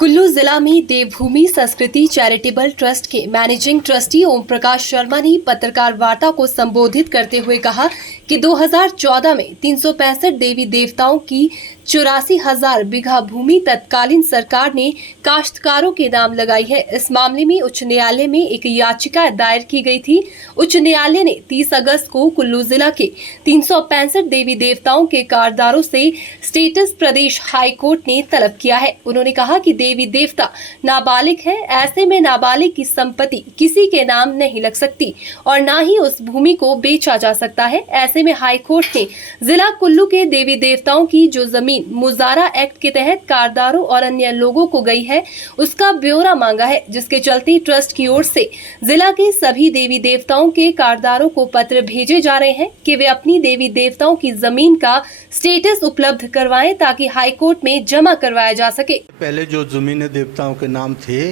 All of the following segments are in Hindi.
कुल्लू जिला में देवभूमि संस्कृति चैरिटेबल ट्रस्ट के मैनेजिंग ट्रस्टी ओम प्रकाश शर्मा ने पत्रकार वार्ता को संबोधित करते हुए कहा कि 2014 में 365 देवी देवताओं की 84,000 बीघा भूमि तत्कालीन सरकार ने काश्तकारों के नाम लगाई है। इस मामले में उच्च न्यायालय में एक याचिका दायर की गई थी। उच्च न्यायालय ने 30 अगस्त को कुल्लू जिला के 365 देवी देवताओं के कार्डदारों से स्टेटस प्रदेश हाई कोर्ट ने तलब किया है। उन्होंने कहा कि देवी देवता नाबालिग है, ऐसे में नाबालिग की संपत्ति किसी के नाम नहीं लग सकती और न ही उस भूमि को बेचा जा सकता है। ऐसे में हाई कोर्ट ने जिला कुल्लू के देवी देवताओं की जो जमीन मुजारा एक्ट के तहत कार्डदारों और अन्य लोगों को गई है उसका ब्यौरा मांगा है, जिसके चलते ट्रस्ट की ओर से जिला के सभी देवी देवताओं के कार्डदारों को पत्र भेजे जा रहे हैं कि वे अपनी देवी देवताओं की जमीन का स्टेटस उपलब्ध करवाएं ताकि हाई कोर्ट में जमा करवाया जा सके। पहले जो जमीन देवताओं के नाम थे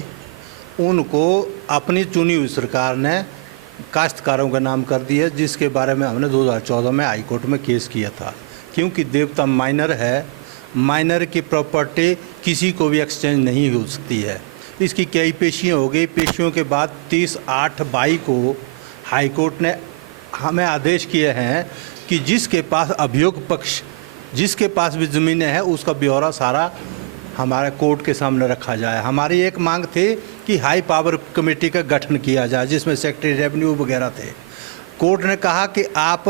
उनको अपनी चुनी हुई सरकार ने काश्तकारों का नाम कर दिया, जिसके बारे में हमने 2014 में हाई कोर्ट में केस किया था। क्योंकि देवता माइनर है, माइनर की प्रॉपर्टी किसी को भी एक्सचेंज नहीं हो सकती है। इसकी कई पेशियाँ हो गई। पेशियों के बाद 30/8/22 को हाई कोर्ट ने हमें आदेश किए हैं कि जिसके पास अभियोग पक्ष जिसके पास भी ज़मीनें हैं उसका ब्यौरा सारा हमारे कोर्ट के सामने रखा जाए। हमारी एक मांग थी कि हाई पावर कमेटी का गठन किया जाए जिसमें सेक्रेटरी रेवेन्यू वगैरह थे। कोर्ट ने कहा कि आप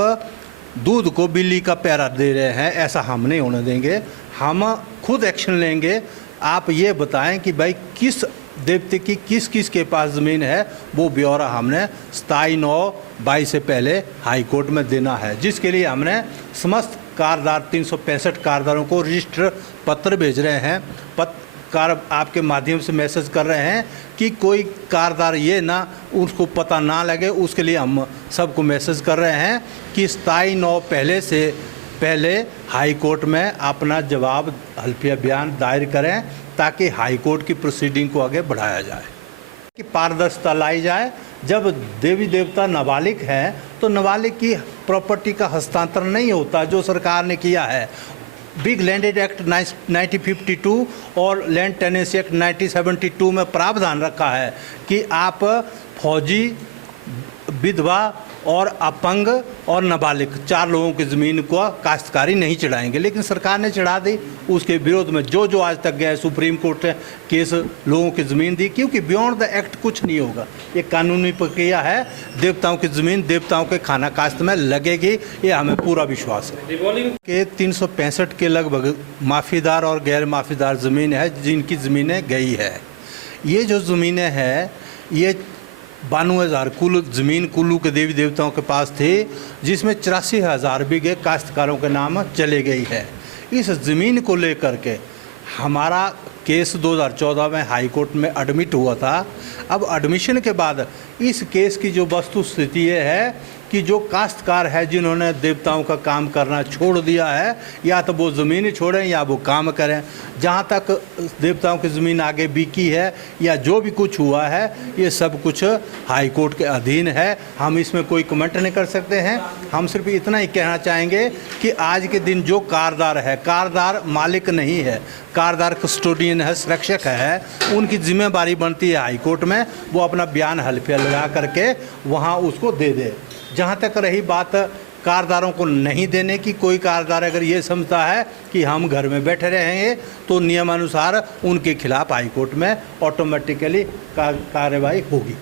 दूध को बिल्ली का पैरा दे रहे हैं, ऐसा हम नहीं होने देंगे, हम खुद एक्शन लेंगे। आप ये बताएं कि भाई किस देवते की किस किस के पास ज़मीन है, वो ब्यौरा हमने 27/9/22 से पहले हाई कोर्ट में देना है, जिसके लिए हमने समस्त कारदार 365 कारदारों को रजिस्टर पत्र भेज रहे हैं। पत्रकार आपके माध्यम से मैसेज कर रहे हैं कि कोई कारदार ये ना उसको पता ना लगे, उसके लिए हम सबको मैसेज कर रहे हैं कि 27/9 से पहले हाई कोर्ट में अपना जवाब हल्फिया बयान दायर करें ताकि हाई कोर्ट की प्रोसीडिंग को आगे बढ़ाया जाए, कि पारदर्शिता लाई जाए। जब देवी देवता नाबालिग हैं तो नाबालिग की प्रॉपर्टी का हस्तांतरण नहीं होता जो सरकार ने किया है। बिग लैंड एक्ट 1952 और लैंड टेनेंसी एक्ट 1972 में प्रावधान रखा है कि आप फौजी, विधवा और अपंग और नाबालिग 4 लोगों की ज़मीन को काश्तकारी नहीं चढ़ाएंगे, लेकिन सरकार ने चढ़ा दी। उसके विरोध में जो आज तक गए सुप्रीम कोर्ट ने केस लोगों की ज़मीन दी, क्योंकि बियॉन्ड द एक्ट कुछ नहीं होगा। ये कानूनी प्रक्रिया है। देवताओं की ज़मीन देवताओं के खाना काश्त में लगेगी, ये हमें पूरा विश्वास है। कि 365 के लगभग माफ़ीदार और गैर माफ़ीदार ज़मीन है जिनकी ज़मीनें गई है। ये जो ज़मीनें हैं ये 92,000 कुल ज़मीन कुल्लू के देवी देवताओं के पास थे, जिसमें 84,000 बीघे काश्तकारों के नाम चले गई है। इस ज़मीन को लेकर के हमारा केस 2014 में हाई कोर्ट में एडमिट हुआ था। अब एडमिशन के बाद इस केस की जो वस्तु स्थिति ये है कि जो काश्तकार है जिन्होंने देवताओं का काम करना छोड़ दिया है, या तो वो ज़मीन छोड़ें या वो काम करें। जहाँ तक देवताओं की ज़मीन आगे बिकी है या जो भी कुछ हुआ है, ये सब कुछ हाई कोर्ट के अधीन है। हम इसमें कोई कमेंट नहीं कर सकते हैं। हम सिर्फ इतना ही कहना चाहेंगे कि आज के दिन जो कारदार है, कारदार मालिक नहीं है, कारदार कस्टोडियन है, संरक्षक है, उनकी जिम्मेदारी बनती है हाई कोर्ट में वो अपना बयान हल्फिया लगा करके वहाँ उसको दे दे। जहाँ तक रही बात कारदारों को नहीं देने की, कोई कारदार अगर ये समझता है कि हम घर में बैठे रहेंगे तो नियमानुसार उनके खिलाफ हाई कोर्ट में ऑटोमेटिकली कार्रवाई होगी।